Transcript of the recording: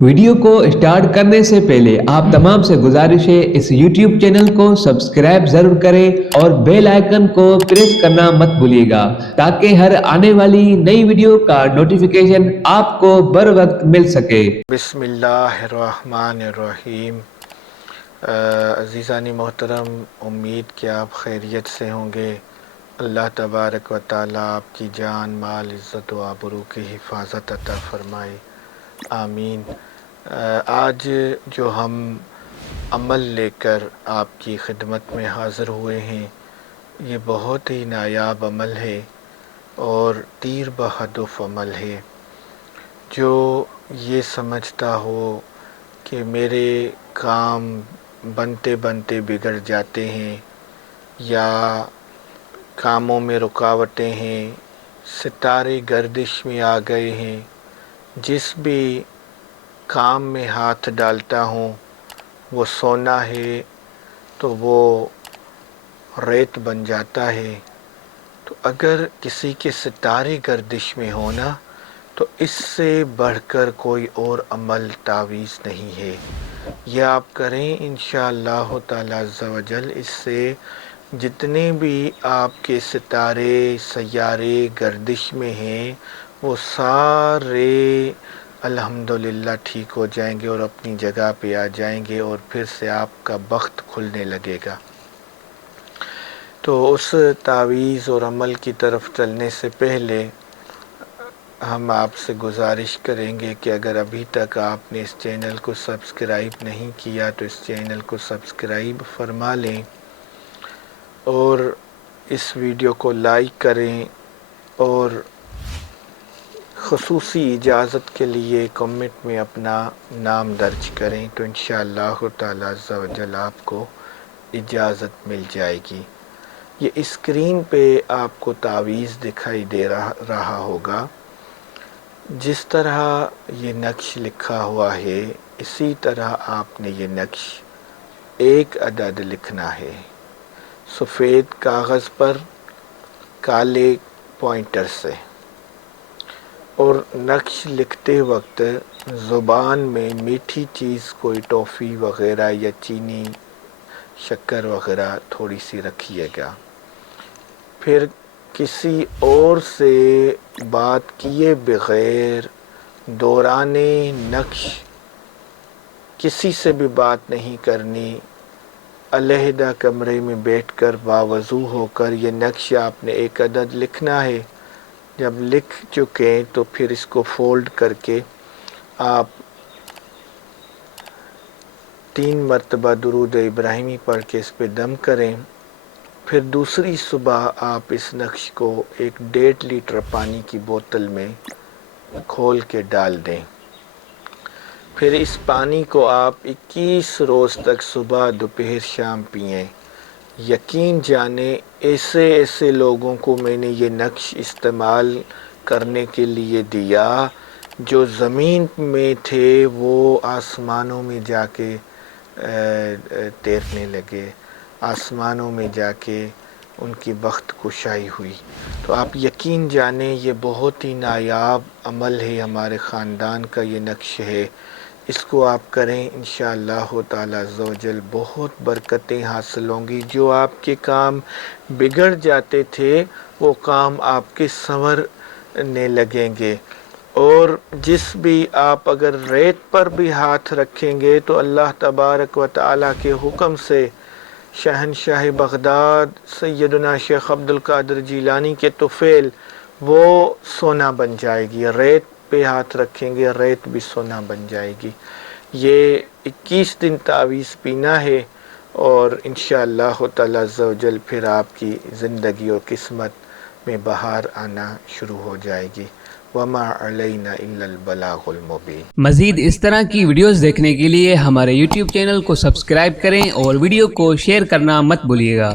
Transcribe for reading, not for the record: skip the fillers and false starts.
Video کو start کرنے سے پہلے آپ تمام سے گزارش ہے اس یوٹیوب چینل کو سبسکرائب ضرور کریں اور بیل آئیکن کو پریس کرنا مت بھولیے گا تاکہ ہر آنے والی نئی ویڈیو کا نوٹیفیکیشن آپ کو بر وقت مل سکے۔ بسم اللہ الرحمن الرحیم۔ عزیزانی محترم، امید کہ آپ خیریت سے ہوں گے۔ اللہ تبارک و تعالیٰ آپ کی جان، مال، عزت و آبرو کی حفاظت عطا فرمائے، آمین۔ آج جو ہم عمل لے کر آپ کی خدمت میں حاضر ہوئے ہیں، یہ بہت ہی نایاب عمل ہے اور تیر بہدف عمل ہے۔ جو یہ سمجھتا ہو کہ میرے کام بنتے بنتے بگڑ جاتے ہیں یا کاموں میں رکاوٹیں ہیں، ستارے گردش میں آ گئے ہیں، جس بھی کام میں ہاتھ ڈالتا ہوں وہ سونا ہے تو وہ ریت بن جاتا ہے۔ تو اگر کسی کے ستارے گردش میں ہونا تو اس سے بڑھ کر کوئی اور عمل تعویذ نہیں ہے۔ یہ آپ کریں انشاءاللہ تعالی عز و جل، اس سے جتنے بھی آپ کے ستارے سیارے گردش میں ہیں وہ سارے الحمدللہ ٹھیک ہو جائیں گے اور اپنی جگہ پہ آ جائیں گے اور پھر سے آپ کا بخت کھلنے لگے گا۔ تو اس تعویذ اور عمل کی طرف چلنے سے پہلے ہم آپ سے گزارش کریں گے کہ اگر ابھی تک آپ نے اس چینل کو سبسکرائب نہیں کیا تو اس چینل کو سبسکرائب فرما لیں اور اس ویڈیو کو لائک کریں اور خصوصی اجازت کے لیے کمنٹ میں اپنا نام درج کریں تو انشاءاللہ تعالی عز و جل آپ کو اجازت مل جائے گی۔ یہ اسکرین پہ آپ کو تعویذ دکھائی دے رہا ہوگا، جس طرح یہ نقش لکھا ہوا ہے اسی طرح آپ نے یہ نقش ایک عدد لکھنا ہے سفید کاغذ پر کالے پوائنٹر سے، اور نقش لکھتے وقت زبان میں میٹھی چیز کوئی ٹافی وغیرہ یا چینی شکر وغیرہ تھوڑی سی رکھیے گا۔ پھر کسی اور سے بات کیے بغیر دوران نقش کسی سے بھی بات نہیں کرنی، علیحدہ کمرے میں بیٹھ کر باوضو ہو کر یہ نقش آپ نے ایک عدد لکھنا ہے۔ جب لکھ چکے تو پھر اس کو فولڈ کر کے آپ 3 مرتبہ درود ابراہیمی پڑھ کے اس پہ دم کریں۔ پھر دوسری صبح آپ اس نقش کو ایک 1.5 لیٹر پانی کی بوتل میں کھول کے ڈال دیں۔ پھر اس پانی کو آپ 21 روز تک صبح دوپہر شام پئیں۔ یقین جانیں ایسے لوگوں کو میں نے یہ نقش استعمال کرنے کے لیے دیا جو زمین میں تھے وہ آسمانوں میں جا کے تیرنے لگے، آسمانوں میں جا کے ان کی بخت کشائی ہوئی۔ تو آپ یقین جانیں یہ بہت ہی نایاب عمل ہے، ہمارے خاندان کا یہ نقش ہے، اس کو آپ کریں انشاءاللہ تعالی عز و جل بہت برکتیں حاصل ہوں گی۔ جو آپ کے کام بگڑ جاتے تھے وہ کام آپ کے سنورنے لگیں گے، اور جس بھی آپ اگر ریت پر بھی ہاتھ رکھیں گے تو اللہ تبارک و تعالیٰ کے حکم سے شہنشاہ بغداد سیدنا شیخ عبدالقادر جیلانی کے طفیل وہ سونا بن جائے گی۔ ریت پہ ہاتھ رکھیں گے ریت بھی سونا بن جائے گی۔ یہ 21 دن تعویذ پینا ہے اور انشاءاللہ تعالی عز و جل پھر آپ کی زندگی اور قسمت میں بہار آنا شروع ہو جائے گی۔ وما علینا الا البلاغ المبین۔ مزید اس طرح کی ویڈیوز دیکھنے کے لیے ہمارے یوٹیوب چینل کو سبسکرائب کریں اور ویڈیو کو شیئر کرنا مت بھولیے گا۔